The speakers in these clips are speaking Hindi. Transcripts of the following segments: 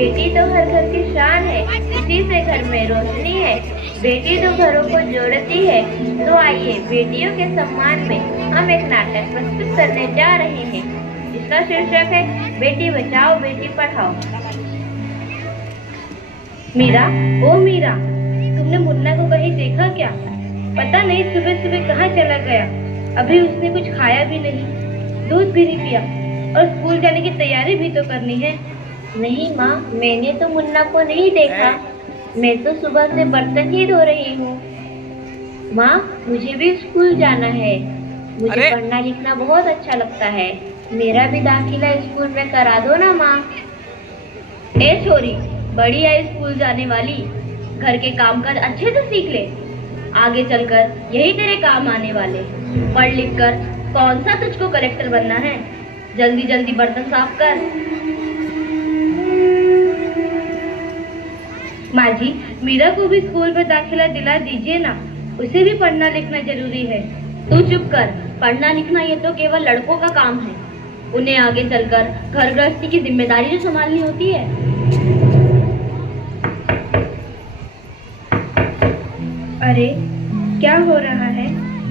बेटी तो हर घर की शान है, इसी से घर में रोशनी है। बेटी तो घरों को जोड़ती है। तो आइए बेटियों के सम्मान में हम एक नाटक प्रस्तुत करने जा रहे हैं, जिसका शीर्षक है बेटी बचाओ बेटी पढ़ाओ। मीरा, ओ मीरा, तुमने मुन्ना को कहीं देखा क्या? पता नहीं सुबह सुबह कहाँ चला गया। अभी उसने कुछ खाया भी नहीं, दूध भी नहीं पिया, और स्कूल जाने की तैयारी भी तो करनी है। नहीं माँ, मैंने तो मुन्ना को नहीं देखा। मैं तो सुबह से बर्तन ही धो रही हूँ। माँ, मुझे भी स्कूल जाना है। मुझे पढ़ना लिखना बहुत अच्छा लगता है। मेरा भी दाखिला स्कूल में करा दो ना माँ। ए छोरी, बड़ी है स्कूल जाने वाली, घर के काम काज अच्छे से सीख ले। आगे चलकर यही तेरे काम आने वाले। पढ़ लिख कर कौन सा तुझको कलेक्टर बनना है? जल्दी जल्दी बर्तन साफ कर। माँ जी, मीरा को भी स्कूल में दाखिला दिला दीजिए ना, उसे भी पढ़ना लिखना जरूरी है। तू चुप कर, पढ़ना लिखना ये तो केवल लड़कों का काम है। उन्हें आगे चलकर घर गृहस्थी की जिम्मेदारी जो संभालनी होती है। अरे क्या हो रहा है?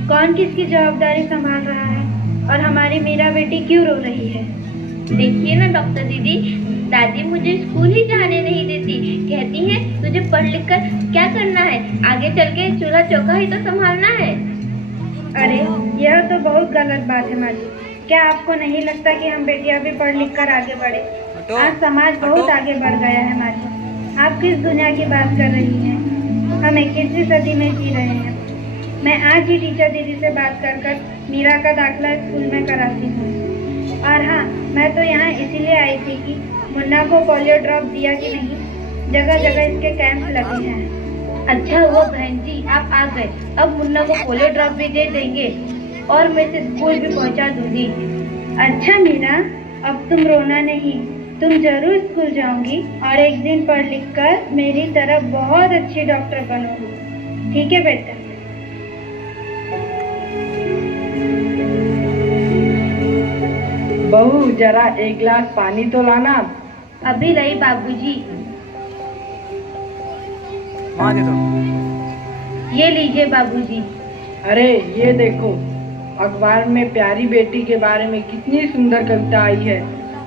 कौन किसकी जवाबदारी संभाल रहा है? और हमारी मीरा बेटी क्यों रो रही है? देखिए ना डॉक्टर दीदी, दादी मुझे स्कूल ही जाने नहीं देती। कहती है तुझे पढ़ लिख कर क्या करना है, आगे चल के चूल्हा चौका ही तो संभालना है। अरे यह तो बहुत गलत बात है माँ जी। क्या आपको नहीं लगता कि हम बेटियां भी पढ़ लिख कर आगे बढ़े? आज समाज बहुत आगे बढ़ गया है माँ जी। आप किस दुनिया की बात कर रही हैं? हम 21वीं सदी में जी रहे हैं। मैं आज ही टीचर दीदी से बात कर मीरा का दाखिला स्कूल में कराती हूँ। और हाँ, मैं तो यहाँ इसीलिए आई थी कि मुन्ना को पोलियो ड्रॉप दिया कि नहीं। जगह जगह इसके कैंप लगे हैं। अच्छा हुआ बहन जी आप आ गए। अब मुन्ना को पोलियो ड्रॉप भी दे देंगे और मैं इसे स्कूल भी पहुँचा दूंगी। अच्छा मीरा, अब तुम रोना नहीं, तुम जरूर स्कूल जाओगी और एक दिन पढ़ लिख कर मेरी तरह बहुत अच्छी डॉक्टर बनोगी। ठीक है बेटा? बहू, जरा एक गिलास पानी तो लाना। अभी रही बाबूजी। दे दो। ये लीजिए बाबूजी। अरे ये देखो, अखबार में प्यारी बेटी के बारे में कितनी सुंदर कविता आई है।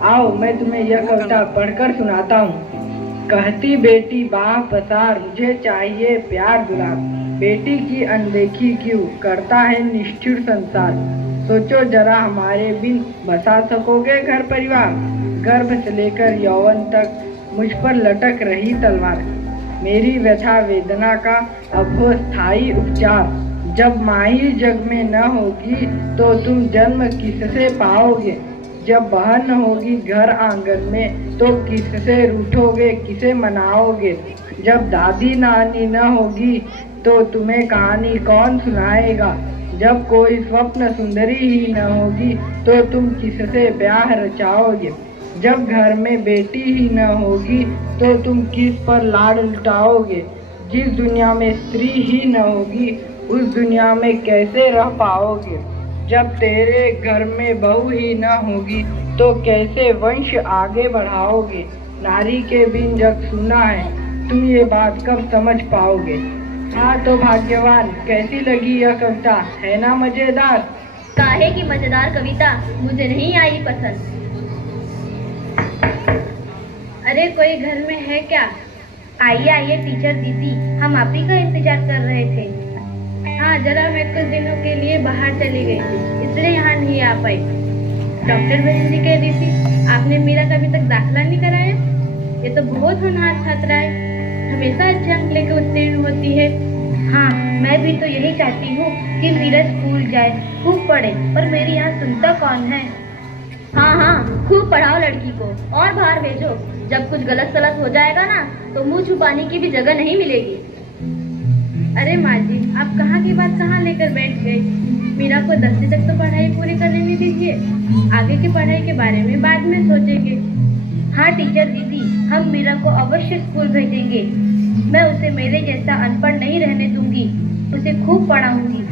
आओ मैं तुम्हें यह कविता पढ़कर सुनाता हूँ। कहती बेटी बाह पसार, मुझे चाहिए प्यार दुलार। बेटी की अनदेखी क्यों करता है निष्ठुर संसार। सोचो जरा हमारे बिन बसा सकोगे घर परिवार। गर्भ से लेकर यौवन तक मुझ पर लटक रही तलवार। मेरी व्यथा वेदना का अब हो स्थायी उपचार। जब माई जग में न होगी तो तुम जन्म किससे पाओगे। जब बहन न होगी घर आंगन में तो किससे रूठोगे, किसे मनाओगे। जब दादी नानी न होगी तो तुम्हें कहानी कौन सुनाएगा। जब कोई स्वप्न सुंदरी ही न होगी तो तुम किससे ब्याह रचाओगे। जब घर में बेटी ही न होगी तो तुम किस पर लाड लुटाओगे। जिस दुनिया में स्त्री ही न होगी उस दुनिया में कैसे रह पाओगे। जब तेरे घर में बहू ही न होगी तो कैसे वंश आगे बढ़ाओगे। नारी के बिन जग सुना है, तुम ये बात कब समझ पाओगे। हाँ तो भाग्यवान, कैसी लगी यह कविता, है ना मजेदार? काहे की मजेदार कविता, मुझे नहीं आई पसंद। अरे कोई घर में है क्या? आइए आइए टीचर दीदी, हम आप ही का इंतजार कर रहे थे। हाँ जरा मैं कुछ दिनों के लिए बाहर चली गई थी, इसलिए यहाँ नहीं आ पाई। डॉक्टर बहन जी कह रही थी आपने मीरा का अभी तक दाखिला नहीं कराया। ये तो बहुत होनहार छात्रा है, हमेशा अच्छे अंक लेकर उत्तीर्ण होती है। हाँ मैं भी तो यही चाहती हूँ कि मीरा स्कूल जाए, खूब पढ़े, पर मेरी यहाँ सुनता कौन है। हाँ हाँ, खूब पढ़ाओ लड़की को और बाहर भेजो। जब कुछ गलत सलत हो जाएगा ना तो मुंह छुपाने की भी जगह नहीं मिलेगी। अरे माँ जी, आप कहाँ की बात कहाँ लेकर बैठ गए। मीरा को 10वीं तक तो पढ़ाई पूरी कर लेने दीजिए, आगे की पढ़ाई के बारे में बाद में सोचेंगे। हाँ टीचर दीदी, हम मीरा को अवश्य स्कूल भेजेंगे। मैं उसे मेरे जैसा अनपढ़ नहीं रहने दूंगी, उसे खूब पढ़ाऊंगी।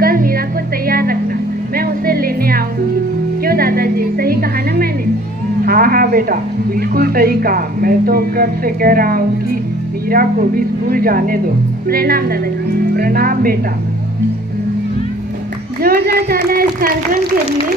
कल मीरा को तैयार रखना, मैं उसे लेने आऊंगी। क्यों दादाजी, सही कहा ना मैंने? हाँ हाँ बेटा, बिल्कुल सही कहा। मैं तो कब से कह रहा हूँ कि मीरा को भी स्कूल जाने दो। प्रणाम दादाजी। प्रणाम बेटा। जोरदार तालियां इस कार्यक्रम के लिए।